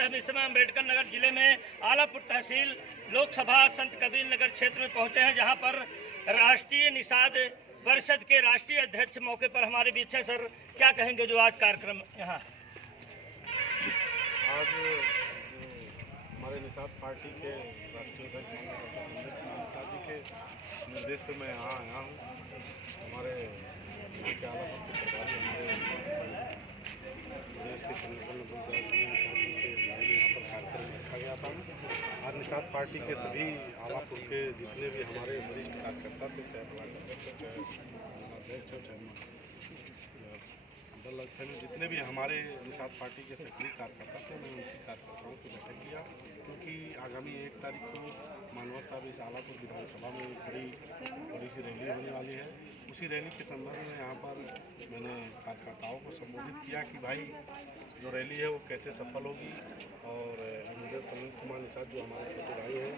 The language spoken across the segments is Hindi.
हिंद हम इस समय अम्बेडकर नगर जिले में आलापुर तहसील लोकसभा संत कबीर नगर क्षेत्र में पहुंचे हैं, जहां पर राष्ट्रीय निषाद परिषद के राष्ट्रीय अध्यक्ष मौके पर हमारे बीच है। सर, क्या कहेंगे जो आज कार्यक्रम यहाँ? आज हमारे निषाद पार्टी के राष्ट्रीय अध्यक्ष निषाद जी के निर्देश पर मैं यहाँ आया हूँ। हमारे यहाँ के आलापुर के प्रभारी हमारे देश के संगठन निषाद जी के बारे में यहाँ पर कार्यक्रम रखा गया था। आज निषाद पार्टी के सभी आलापुर के जितने भी हमारे वरिष्ठ कार्यकर्ता थे, चाहे ब्लॉक अध्यक्ष, चाहे अध्यक्ष, चाहे दल अध्यक्ष, जितने भी हमारे निषाद पार्टी के सक्रिय कार्यकर्ता थे, मैं उनकी कार्यकर्ताओं की बैठक किया, क्योंकि आगामी 1 तारीख को मानवर साहब इस आलापुर विधानसभा में बड़ी सी रैली होने वाली है। उसी रैली के संदर्भ में यहाँ पर मैंने कार्यकर्ताओं को संबोधित किया कि भाई जो रैली है वो कैसे सफल होगी, और इंजीनियर प्रवीण कुमार निषाद जो हमारे छोटे भाई हैं,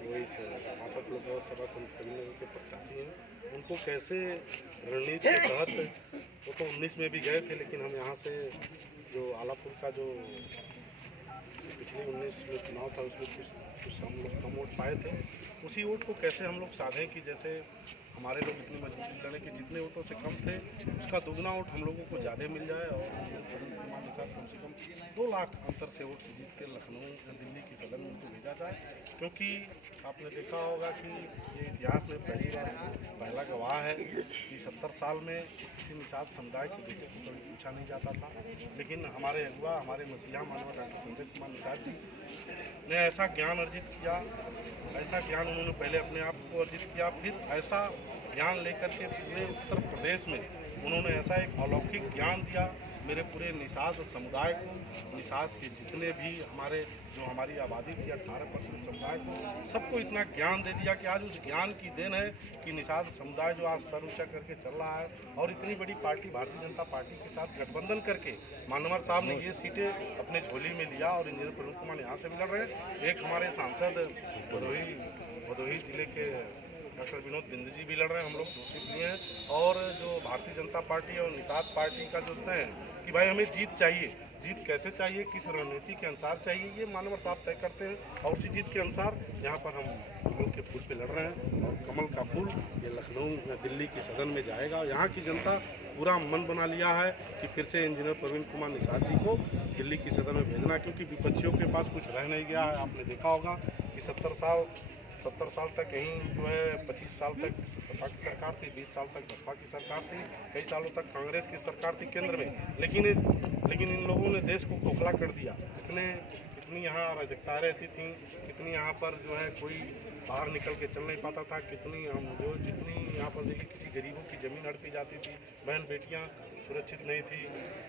वो इस 62 लोकसभा संत कबीर नगर के प्रत्याशी हैं, उनको कैसे रणनीति के तहत, वो तो 19 में भी गए थे, लेकिन हम यहाँ से जो आलापुर का जो पिछले 19 में चुनाव था उसमें कुछ हम लोग कम वोट पाए थे, उसी वोट को कैसे हम लोग साधें कि जैसे हमारे लोग इतनी मजबूती लड़े कि जितने वोटों से कम थे उसका दुगना वोट हम लोगों को ज़्यादा मिल जाए, और प्रवीण कुमार के साथ कम से कम 2 लाख अंतर से वोट जीत के लखनऊ दिल्ली की सदन में उनको भेजा जाए। क्योंकि आपने देखा होगा कि ये इतिहास में पहला गवाह है कि 70 साल में किसी निषाद समुदाय की बेटे को कभी पूछा नहीं जाता था, लेकिन हमारे अगुआ, हमारे मसीहा मानव डॉक्टर संजय कुमार निषाद जी ने ऐसा ज्ञान अर्जित किया, ऐसा ज्ञान उन्होंने पहले अपने आप को अर्जित किया, फिर ऐसा ज्ञान लेकर के पूरे उत्तर प्रदेश में उन्होंने ऐसा एक अलौकिक ज्ञान दिया मेरे पूरे निषाद समुदाय को, निषाद के जितने भी हमारी आबादी थी 18% समुदाय को, सबको इतना ज्ञान दे दिया कि आज उस ज्ञान की देन है कि निषाद समुदाय जो आज सर ऊँचा करके चल रहा है, और इतनी बड़ी पार्टी भारतीय जनता पार्टी के साथ गठबंधन करके मानवर साहब ने ये सीटें अपने झोली में लिया, और इंजीनियर प्रवीण कुमार यहाँ से भी लड़ रहे हैं। एक हमारे सांसद भदोही जिले के डॉक्टर विनोद बिंद जी भी लड़ रहे हैं, हम लोग 2 सीट लिए हैं, और जो भारतीय जनता पार्टी और निषाद पार्टी का जो तय है कि भाई हमें जीत चाहिए, जीत कैसे चाहिए, किस रणनीति के अनुसार चाहिए, ये मानवर साहब तय करते हैं, और उसी जीत के अनुसार यहाँ पर हम कमल के फूल पे लड़ रहे हैं, और कमल का फूल ये लखनऊ या दिल्ली की सदन में जाएगा। यहाँ की जनता पूरा मन बना लिया है कि फिर से इंजीनियर प्रवीण कुमार निषाद जी को दिल्ली की सदन में भेजना, क्योंकि विपक्षियों के पास कुछ रह नहीं गया है। आपने देखा होगा कि 70 साल तक यहीं जो है 25 साल तक सपा की सरकार थी, 20 साल तक बसपा की सरकार थी, कई सालों तक कांग्रेस की सरकार थी केंद्र में, लेकिन इन लोगों ने देश को खोखला कर दिया। कितनी यहाँ अराजकताएं रहती थी, कितनी यहाँ पर जो है कोई बाहर निकल के चल नहीं पाता था, जितनी यहाँ पर देखिए किसी गरीबों की ज़मीन हड़पी जाती थी, बहन बेटियाँ सुरक्षित नहीं थी,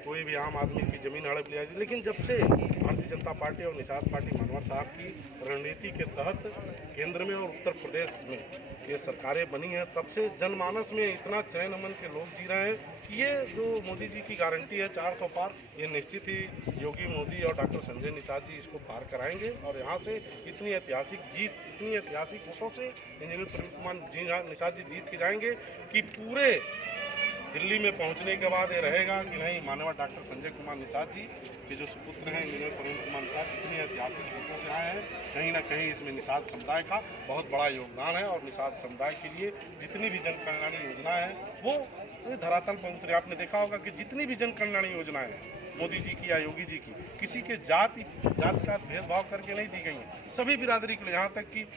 कोई भी आम आदमी की ज़मीन हड़प ली जाती। लेकिन जब से भारतीय जनता पार्टी और निषाद पार्टी मानवर साहब की रणनीति के तहत केंद्र में और उत्तर प्रदेश में ये सरकारें बनी हैं, तब से जनमानस में इतना चैन अमन के लोग जी रहे हैं कि ये जो मोदी जी की गारंटी है 400 पार, ये निश्चित ही योगी मोदी और डॉक्टर संजय निषाद जी इसको पार कराएंगे, और यहाँ से इतनी ऐतिहासिक जीत, इतनी ऐतिहासिक वोटों से इंजीनियर प्रवीण कुमार निषाद जी जीत के जाएंगे कि पूरे दिल्ली में पहुंचने के बाद ये रहेगा कि नहीं, माननीय डॉक्टर संजय कुमार निषाद जी के जो सुपुत्र हैं इंजीनियर प्रवीण कुमार निषाद, इतनी ऐतिहासिक वोटों से आए हैं, कहीं ना कहीं इसमें निषाद समुदाय का बहुत बड़ा योगदान है, और निषाद समुदाय के लिए जितनी भी जन कल्याण योजनाएं हैं वो धरातल पर उतरे। आपने देखा होगा कि जितनी भी जन कल्याण योजनाएं हैं मोदी जी की या योगी जी की, किसी के जात का भेदभाव करके नहीं दी गई हैं, सभी बिरादरी के लिए, यहाँ तक कि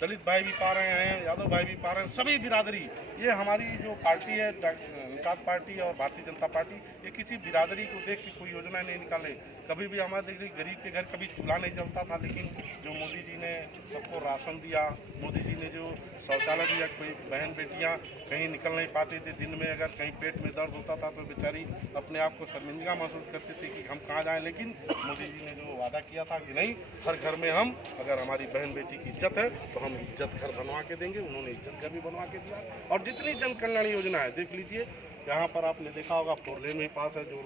दलित भाई भी पा रहे हैं, यादव भाई भी पा रहे हैं, सभी बिरादरी। ये हमारी जो पार्टी है निषाद पार्टी और भारतीय जनता पार्टी, ये किसी बिरादरी को देख के कोई योजना नहीं निकाले। कभी भी हमारे देखिए गरीब के घर कभी चूल्हा नहीं जलता था, लेकिन जो मोदी जी ने सबको राशन दिया, मोदी जी ने जो शौचालय दिया, कोई बहन बेटियां कहीं निकल नहीं पाती थी, दिन में अगर कहीं पेट में दर्द होता था तो बेचारी अपने आप को शर्मिंदा महसूस करती थी कि हम कहाँ जाएं, लेकिन मोदी जी ने जो वादा किया था कि नहीं, हर घर में हम, अगर हमारी बहन बेटी की इज्जत है तो हम इज्जत घर बनवा के देंगे, उन्होंने इज्जत घर भी बनवा के दिया। और जितनी जन कल्याण योजना है देख लीजिए, यहाँ पर आपने देखा होगा 4 लेन में पास है, जो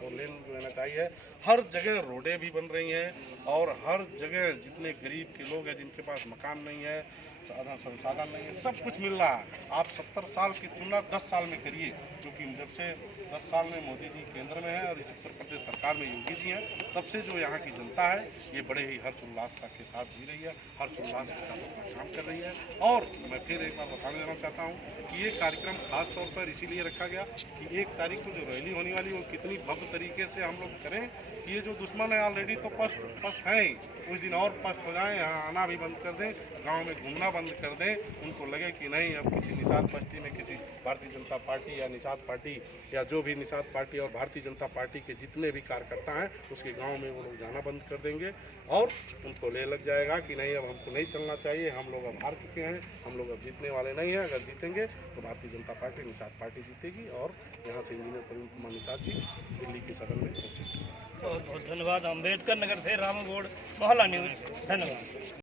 फोर लेन लेना चाहिए। हर जगह रोडें भी बन रही हैं और हर जगह जितने गरीब के लोग हैं जिनके पास मकान नहीं है, साधन संसाधन नहीं है, सब कुछ मिल रहा है। आप 70 साल की तुलना 10 साल में करिए, क्योंकि जब से 10 साल में मोदी जी केंद्र में है और इस उत्तर प्रदेश सरकार में योगी जी हैं, तब से जो यहाँ की जनता है ये बड़े ही हर्षोल्लास के साथ जी रही है, हर्षोल्लास के साथ अपना काम कर रही है। और मैं फिर एक बार बता देना चाहता हूँ कि ये कार्यक्रम खास तौर पर इसीलिए रखा गया कि 1 तारीख को जो रैली होने वाली है वो कितनी भव्य तरीके से हम लोग करें कि ये जो दुश्मन है ऑलरेडी तो पस्त हैं, उस दिन और पस्त हो जाएं, यहाँ आना भी बंद कर दें, गांव में घूमना बंद कर दें, उनको लगे कि नहीं अब किसी निषाद बस्ती में किसी भारतीय जनता पार्टी या निषाद पार्टी या जो भी निषाद पार्टी और भारतीय जनता पार्टी के जितने भी कार्यकर्ता हैं उसके गांव में वो लोग जाना बंद कर देंगे और उनको ले लग जाएगा कि नहीं अब हमको नहीं चलना चाहिए, हम लोग अब हार चुके हैं, हम लोग अब जीतने वाले नहीं हैं। अगर जीतेंगे तो भारतीय जनता पार्टी निषाद पार्टी जीतेगी और यहाँ से इंजीनियर प्रवीण कुमार निषाद जी दिल्ली के सदन में पहुँचेंगे। बहुत बहुत धन्यवाद। अम्बेडकर नगर से रामू गौड़, मोहल्ला न्यूज़, धन्यवाद।